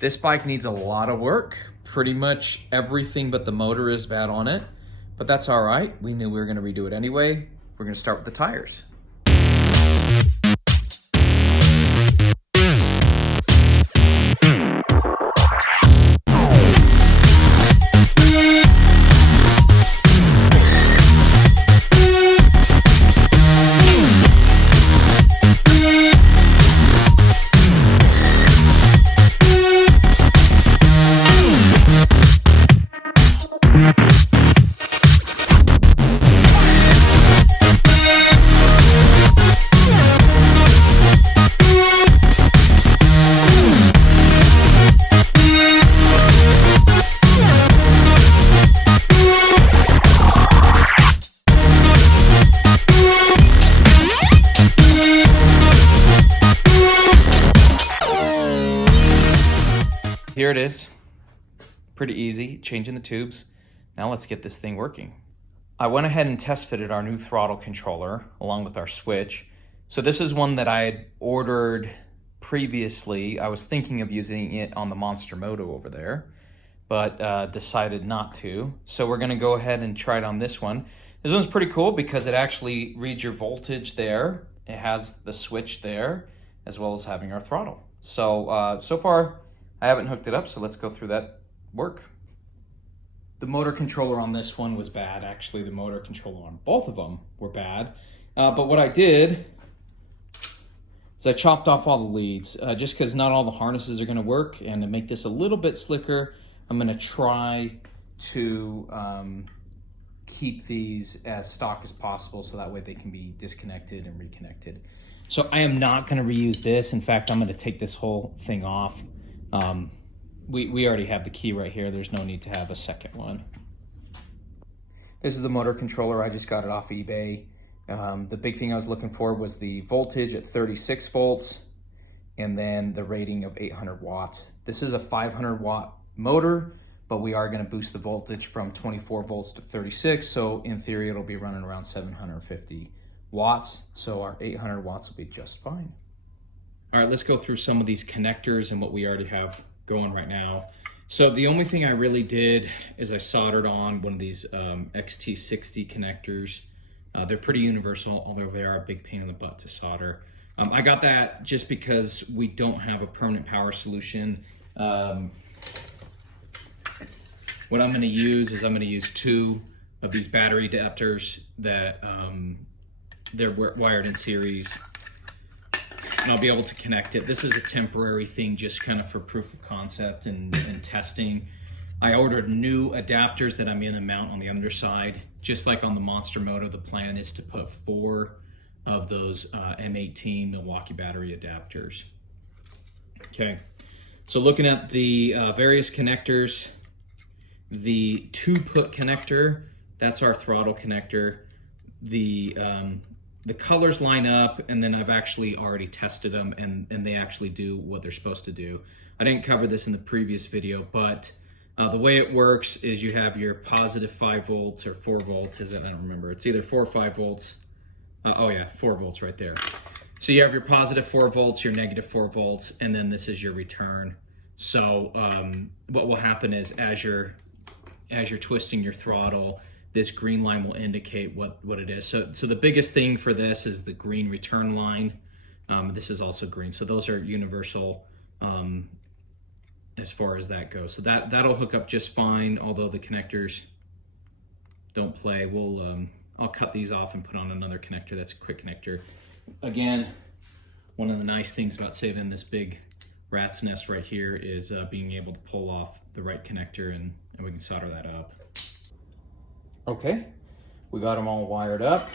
This bike needs a lot of work. Pretty much everything but the motor is bad on it, but that's all right. We knew we were gonna redo it anyway. We're gonna start with the tires. Here it is, pretty easy, changing the tubes. Now let's get this thing working. I went ahead and test fitted our new throttle controller along with our switch. So this is one that I had ordered previously. I was thinking of using it on the Monster Moto over there, but decided not to. So we're gonna go ahead and try it on this one. This one's pretty cool because it actually reads your voltage there. It has the switch there, as well as having our throttle. So, so far, I haven't hooked it up, so let's go through that work. The motor controller on this one was bad. Actually, the motor controller on both of them were bad. But what I did is I chopped off all the leads, just because not all the harnesses are gonna work, and to make this a little bit slicker, I'm gonna try to keep these as stock as possible so that way they can be disconnected and reconnected. So I am not gonna reuse this. In fact, I'm gonna take this whole thing off. We already have the key right here. There's no need to have a second one. This is the motor controller. I just got it off eBay. The big thing I was looking for was the voltage at 36 volts and then the rating of 800 watts. This is a 500 watt motor, but we are going to boost the voltage from 24 volts to 36. So in theory, it'll be running around 750 watts. So our 800 watts will be just fine. All right, let's go through some of these connectors and what we already have going right now. So the only thing I really did is I soldered on one of these XT60 connectors. They're pretty universal, although they are a big pain in the butt to solder. I got that just because we don't have a permanent power solution. What I'm gonna use is I'm gonna use 2 of these battery adapters that they're wired in series. And I'll be able to connect it. This is a temporary thing, just kind of for proof of concept and testing. I ordered new adapters that I'm gonna mount on the underside. Just like on the Monster Moto, the plan is to put 4 of those M18 Milwaukee battery adapters. Okay, so looking at the various connectors, the 2-put connector, that's our throttle connector. The colors line up, and then I've actually already tested them, and they actually do what they're supposed to do. I didn't cover this in the previous video, but the way it works is you have your positive 5 volts or 4 volts, I don't remember. It's either 4 or 5 volts. Oh yeah, 4 volts right there. So you have your positive 4 volts, your negative 4 volts, and then this is your return. So what will happen is as you're twisting your throttle, this green line will indicate what it is. So the biggest thing for this is the green return line. This is also green. So those are universal as far as that goes. So that'll hook up just fine, although the connectors don't play. I'll cut these off and put on another connector. That's a quick connector. Again, one of the nice things about saving this big rat's nest right here is being able to pull off the right connector and we can solder that up. Okay, we got them all wired up.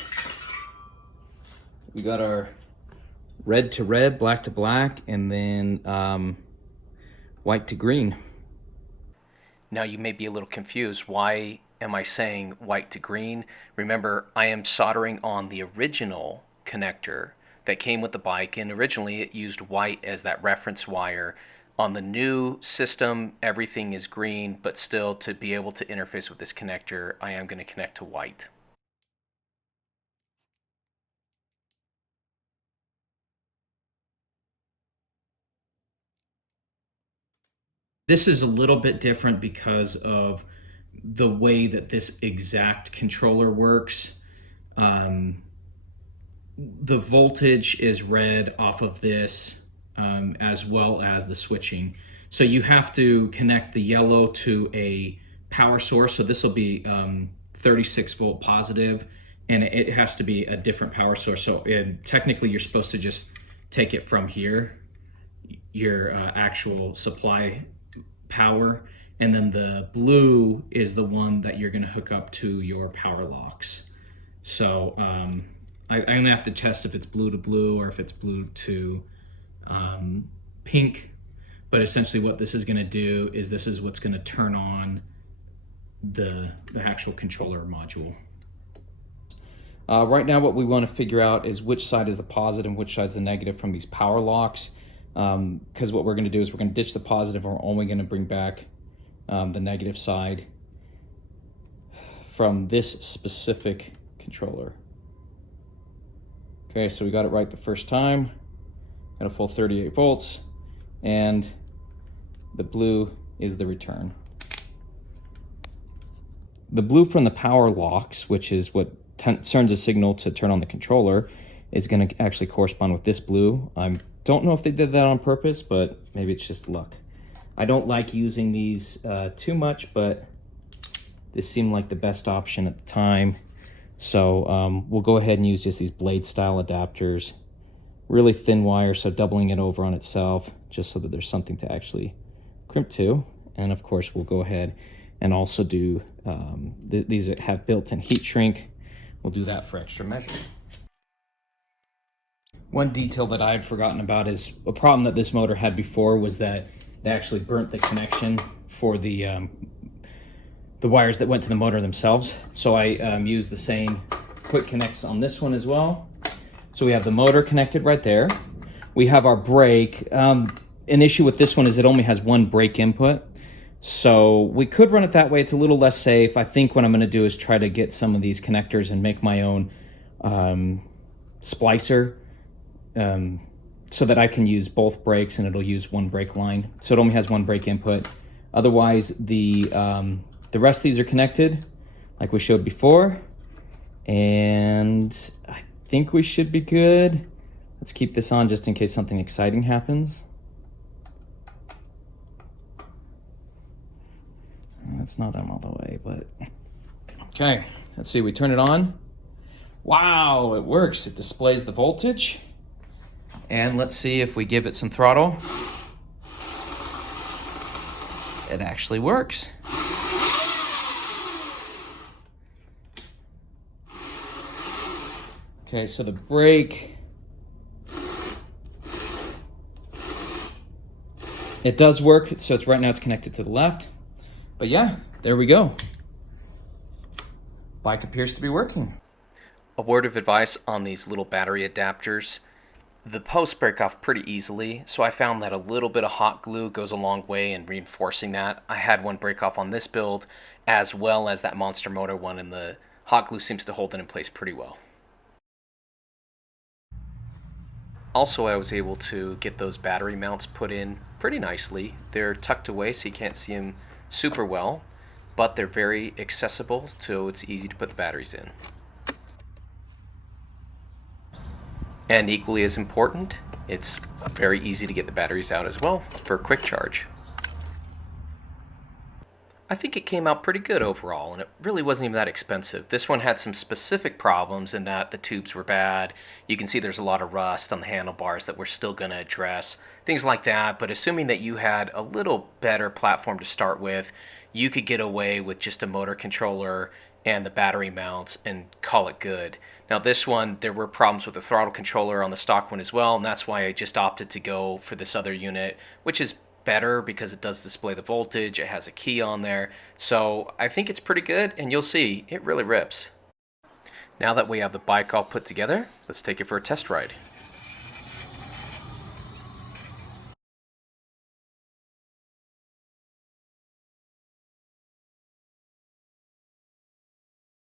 We got our red to red, black to black, and then white to green. Now you may be a little confused. Why am I saying white to green? Remember, I am soldering on the original connector that came with the bike, and originally it used white as that reference wire. On the new system, everything is green, but still to be able to interface with this connector, I am going to connect to white. This is a little bit different because of the way that this exact controller works. The voltage is read off of this, as well as the switching. So you have to connect the yellow to a power source. So this will be 36 volt positive, and it has to be a different power source. So technically you're supposed to just take it from here, your actual supply power, and then the blue is the one that you're going to hook up to your power locks. So I'm going to have to test if it's blue to blue or if it's blue to pink. But essentially what this is going to do is this is what's going to turn on the actual controller module. Right now what we want to figure out is which side is the positive and which side is the negative from these power locks. Because what we're going to do is we're going to ditch the positive and we're only going to bring back the negative side from this specific controller. Okay, so we got it right the first time. Got a full 38 volts, and the blue is the return. The blue from the power locks, which is what sends a signal to turn on the controller, is going to actually correspond with this blue. I don't know if they did that on purpose, but maybe it's just luck. I don't like using these too much, but this seemed like the best option at the time. So we'll go ahead and use just these blade style adapters. Really thin wire, so doubling it over on itself, just so that there's something to actually crimp to. And of course, we'll go ahead and also do, these that have built-in heat shrink. We'll do that for extra measure. One detail that I had forgotten about is a problem that this motor had before was that they actually burnt the connection for the wires that went to the motor themselves. So I used the same quick connects on this one as well. So we have the motor connected right there. We have our brake. An issue with this one is it only has one brake input. So we could run it that way. It's a little less safe. I think what I'm going to do is try to get some of these connectors and make my own splicer, so that I can use both brakes and it'll use one brake line. So it only has one brake input. Otherwise, the rest of these are connected like we showed before. And I think we should be good. Let's keep this on just in case something exciting happens. It's not on all the way, but okay. Let's see, we turn it on. Wow, it works. It displays the voltage. And let's see if we give it some throttle. It actually works. Okay, so the brake, it does work. So it's right now it's connected to the left. But yeah, there we go. Bike appears to be working. A word of advice on these little battery adapters. The posts break off pretty easily, so I found that a little bit of hot glue goes a long way in reinforcing that. I had one break off on this build, as well as that Monster Motor one, and the hot glue seems to hold it in place pretty well. Also, I was able to get those battery mounts put in pretty nicely. They're tucked away so you can't see them super well, but they're very accessible, so it's easy to put the batteries in. And equally as important, it's very easy to get the batteries out as well for a quick charge. I think it came out pretty good overall, and it really wasn't even that expensive. This one had some specific problems in that the tubes were bad. You can see there's a lot of rust on the handlebars that we're still going to address, things like that. But assuming that you had a little better platform to start with, you could get away with just a motor controller and the battery mounts and call it good. Now this one, there were problems with the throttle controller on the stock one as well, and that's why I just opted to go for this other unit, which is better because it does display the voltage, it has a key on there. So I think it's pretty good, and you'll see, it really rips. Now that we have the bike all put together, let's take it for a test ride.